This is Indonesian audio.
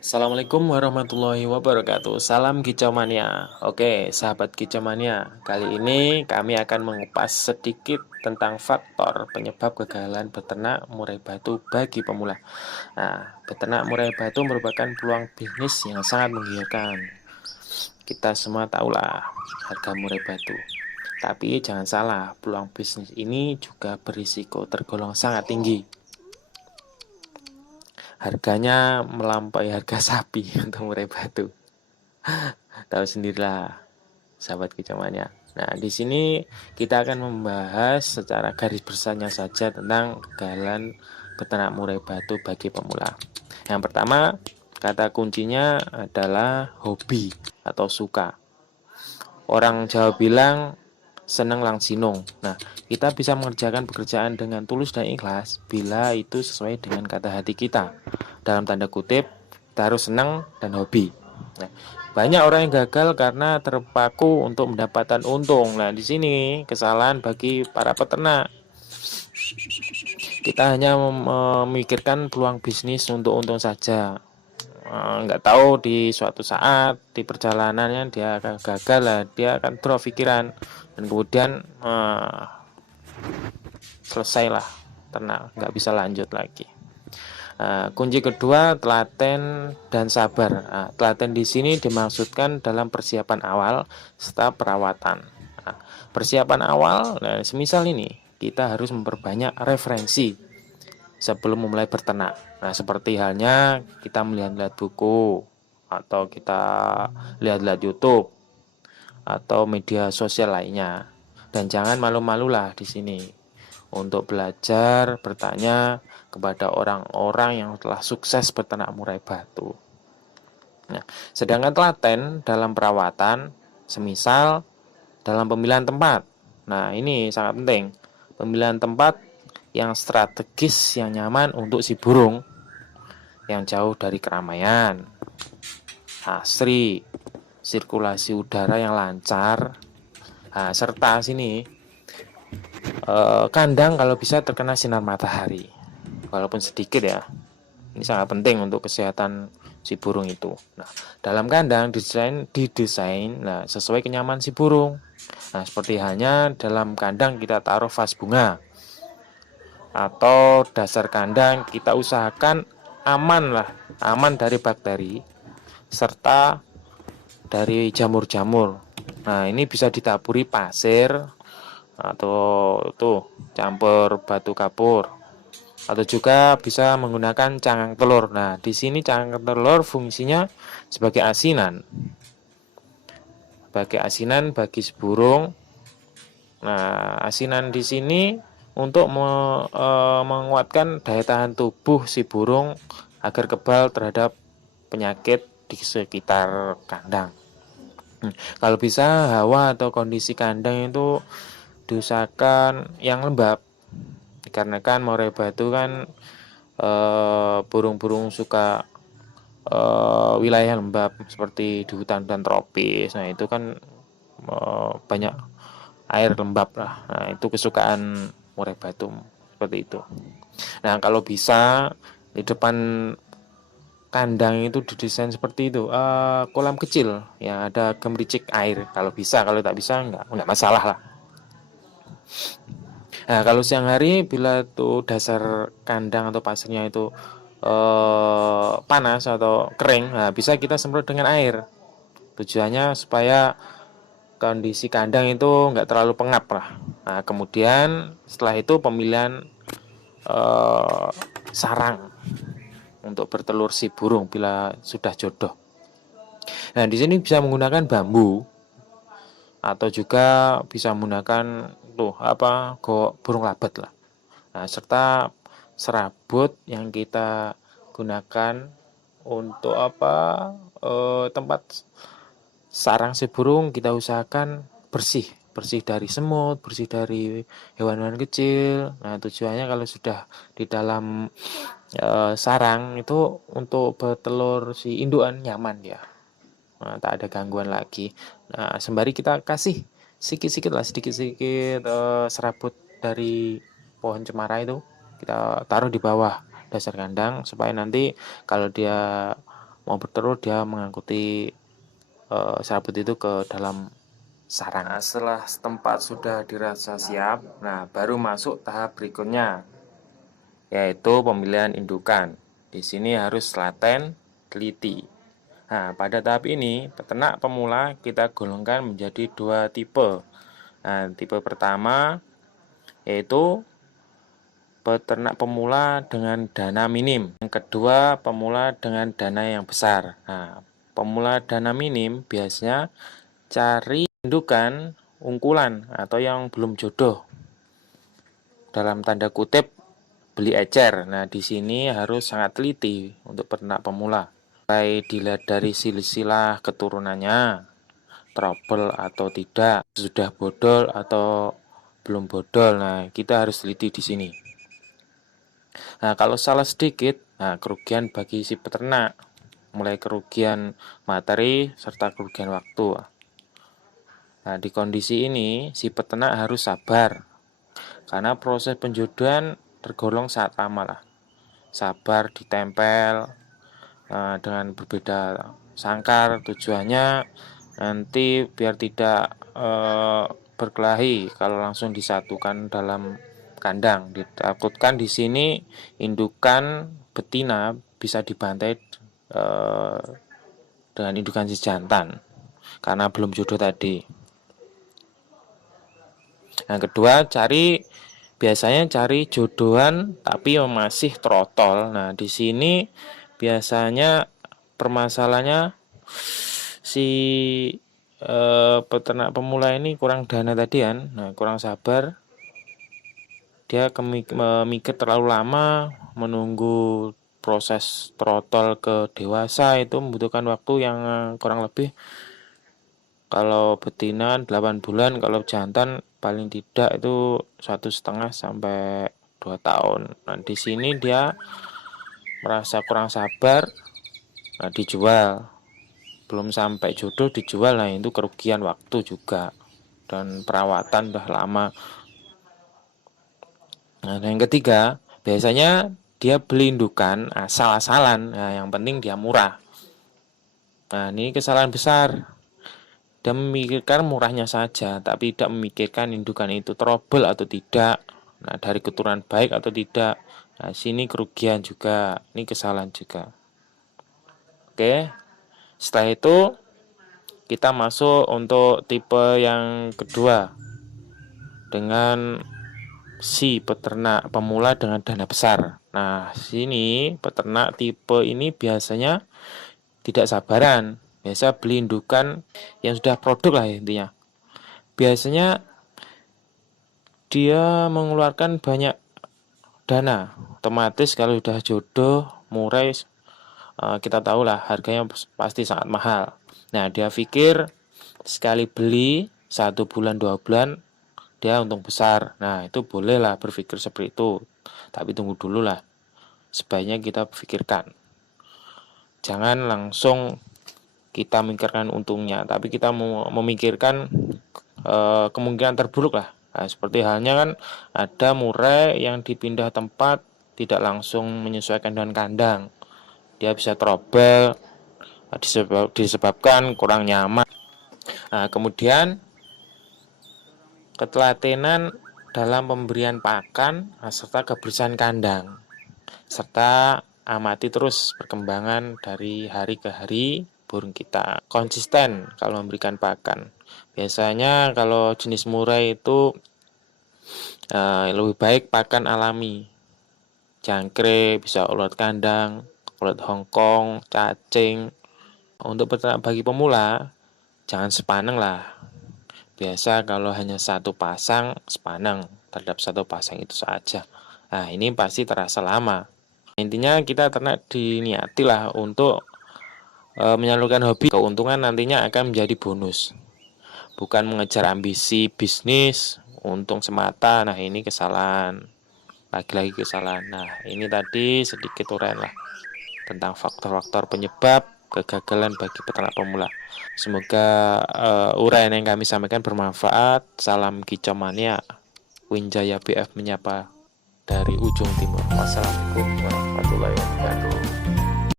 Assalamualaikum warahmatullahi wabarakatuh. Salam kicau mania. Oke, sahabat kicau mania. Kali ini kami akan mengupas sedikit tentang faktor penyebab kegagalan beternak murai batu bagi pemula. Nah, beternak murai batu merupakan peluang bisnis yang sangat menggiurkan. Kita semua tahulah harga murai batu. Tapi jangan salah, peluang bisnis ini juga berisiko tergolong sangat tinggi. Harganya melampaui harga sapi untuk murai batu. Tahu sendirilah, sahabat kecamannya. Nah, di sini kita akan membahas secara garis besarnya saja tentang kegagalan beternak murai batu bagi pemula. Yang pertama, kata kuncinya adalah hobi atau suka. Orang Jawa bilang seneng langsinung. Nah, kita bisa mengerjakan pekerjaan dengan tulus dan ikhlas bila itu sesuai dengan kata hati kita. Dalam tanda kutip, kita harus senang dan hobi. Nah, banyak orang yang gagal karena terpaku untuk mendapatkan untung. Nah, di sini kesalahan bagi para peternak. Kita hanya memikirkan peluang bisnis untuk untung saja. Nggak tahu di suatu saat di perjalanannya dia akan gagal lah, dia akan drop pikiran dan kemudian selesailah ternak, nggak bisa lanjut lagi. Kunci kedua, telaten dan sabar. Telaten di sini dimaksudkan dalam persiapan awal serta perawatan. Persiapan awal, nah, semisal ini kita harus memperbanyak referensi sebelum memulai berternak. Nah, seperti halnya kita melihat-lihat buku atau kita lihat-lihat YouTube atau media sosial lainnya. Dan jangan malu-malulah di sini untuk belajar bertanya kepada orang-orang yang telah sukses beternak murai batu. Nah, sedangkan telaten dalam perawatan, semisal dalam pemilihan tempat. Nah, ini sangat penting. Pemilihan tempat yang strategis, yang nyaman untuk si burung, yang jauh dari keramaian, asri, sirkulasi udara yang lancar, serta sini kandang kalau bisa terkena sinar matahari, walaupun sedikit ya. Ini sangat penting untuk kesehatan si burung itu. Nah, dalam kandang didesain nah, sesuai kenyamanan si burung. Nah, seperti halnya dalam kandang kita taruh vas bunga atau dasar kandang kita usahakan aman lah, aman dari bakteri serta dari jamur-jamur. Nah, ini bisa ditaburi pasir atau tuh campur batu kapur atau juga bisa menggunakan cangkang telur. Nah, di sini cangkang telur fungsinya sebagai asinan. Sebagai asinan bagi si burung. Nah, asinan di sini untuk menguatkan daya tahan tubuh si burung agar kebal terhadap penyakit di sekitar kandang. Kalau bisa hawa atau kondisi kandang itu diusahakan yang lembab. Dikarenakan murai batu kan burung-burung suka wilayah lembab seperti di hutan-hutan tropis. Nah, itu kan banyak air lembab lah. Nah, itu kesukaan murai batu seperti itu. Nah, kalau bisa di depan kandang itu didesain seperti itu, kolam kecil yang ada gemericik air. Kalau bisa, kalau tak bisa enggak masalah lah. Nah, kalau siang hari bila tuh dasar kandang atau pasirnya itu panas atau kering, nah bisa kita semprot dengan air. Tujuannya supaya kondisi kandang itu enggak terlalu pengap lah. Nah, kemudian setelah itu pemilihan eh, sarang untuk bertelur si burung bila sudah jodoh. Nah, di sini bisa menggunakan bambu atau juga bisa menggunakan burung labat lah. Nah, serta serabut yang kita gunakan untuk tempat sarang si burung kita usahakan bersih, bersih dari semut, bersih dari hewan-hewan kecil. Nah, tujuannya kalau sudah di dalam sarang itu untuk bertelur si indukan nyaman ya. Nah, tak ada gangguan lagi. Nah, sembari kita kasih sedikit-sedikit lah, sedikit-sedikit serabut dari pohon cemara itu kita taruh di bawah dasar kandang supaya nanti kalau dia mau bertelur dia mengangkuti serabut itu ke dalam sarang. Nah, setelah tempat sudah dirasa siap, nah baru masuk tahap berikutnya, yaitu pemilihan indukan. Di sini harus telaten, teliti. Nah, pada tahap ini, peternak pemula kita golongkan menjadi dua tipe. Nah, tipe pertama yaitu peternak pemula dengan dana minim. Yang kedua, pemula dengan dana yang besar. Nah, pemula dana minim biasanya cari indukan ungkulan atau yang belum jodoh. Dalam tanda kutip, beli ecer. Nah, di sini harus sangat teliti untuk peternak pemula. Mulai dilihat dari silsilah keturunannya, trouble atau tidak, sudah bodol atau belum bodol. Nah, kita harus teliti di sini. Nah, kalau salah sedikit, nah kerugian bagi si peternak, mulai kerugian materi serta kerugian waktu. Nah, di kondisi ini si peternak harus sabar karena proses penjodohan tergolong sangat lama lah. Sabar ditempel dengan berbeda sangkar, tujuannya nanti biar tidak berkelahi kalau langsung disatukan dalam kandang. Ditakutkan di sini indukan betina bisa dibantai dengan indukan si jantan karena belum jodoh tadi. Yang kedua, biasanya cari jodohan tapi masih trotol. Nah, di sini biasanya permasalahannya si peternak pemula ini kurang dana tadi kan. Nah, kurang sabar. Dia memikir terlalu lama menunggu proses trotol ke dewasa, itu membutuhkan waktu yang kurang lebih kalau betina 8 bulan, kalau jantan paling tidak itu 1,5 sampai 2 tahun. Nah, di sini dia merasa kurang sabar, nah dijual. Belum sampai jodoh dijual, nah itu kerugian waktu juga dan perawatan udah lama. Nah, yang ketiga, biasanya dia beli indukan asal-asalan. Nah, yang penting dia murah. Nah, ini kesalahan besar. Dia memikirkan murahnya saja, tapi tidak memikirkan indukan itu trouble atau tidak. Nah, dari keturunan baik atau tidak. Nah, sini kerugian juga. Ini kesalahan juga. Oke. Setelah itu kita masuk untuk tipe yang kedua dengan si peternak pemula dengan dana besar. Nah, sini peternak tipe ini biasanya tidak sabaran. Biasa beli indukan yang sudah produk lah intinya. Biasanya dia mengeluarkan banyak dana. Otomatis kalau sudah jodoh, murai, kita tahu lah harganya pasti sangat mahal. Nah, dia pikir sekali beli 1 bulan 2 bulan dia untung besar. Nah, itu bolehlah berpikir seperti itu. Tapi tunggu dulu lah. Sebaiknya kita pikirkan. Jangan langsung kita memikirkan untungnya, tapi kita memikirkan kemungkinan terburuk lah. Nah, seperti halnya kan ada murai yang dipindah tempat tidak langsung menyesuaikan dengan kandang. Dia bisa trouble disebabkan kurang nyaman. Nah, kemudian ketelatenan dalam pemberian pakan serta kebersihan kandang, serta amati terus perkembangan dari hari ke hari burung kita. Konsisten kalau memberikan pakan. Biasanya kalau jenis murai itu lebih baik pakan alami. Jangkrik, bisa ulat kandang, ulat Hongkong, cacing. Untuk peternak bagi pemula, jangan sepaneng lah. Biasa kalau hanya satu pasang, sepaneng terhadap satu pasang itu saja. Nah, ini pasti terasa lama. Intinya kita ternak diniati lah untuk menyalurkan hobi. Keuntungan nantinya akan menjadi bonus, bukan mengejar ambisi bisnis untung semata. Nah, ini kesalahan, lagi-lagi kesalahan. Nah, ini tadi sedikit uraian lah tentang faktor-faktor penyebab kegagalan bagi peternak pemula. Semoga uraian yang kami sampaikan bermanfaat. Salam kicau mania. Winjaya BF menyapa dari ujung timur. Wassalamualaikum warahmatullahi wabarakatuh.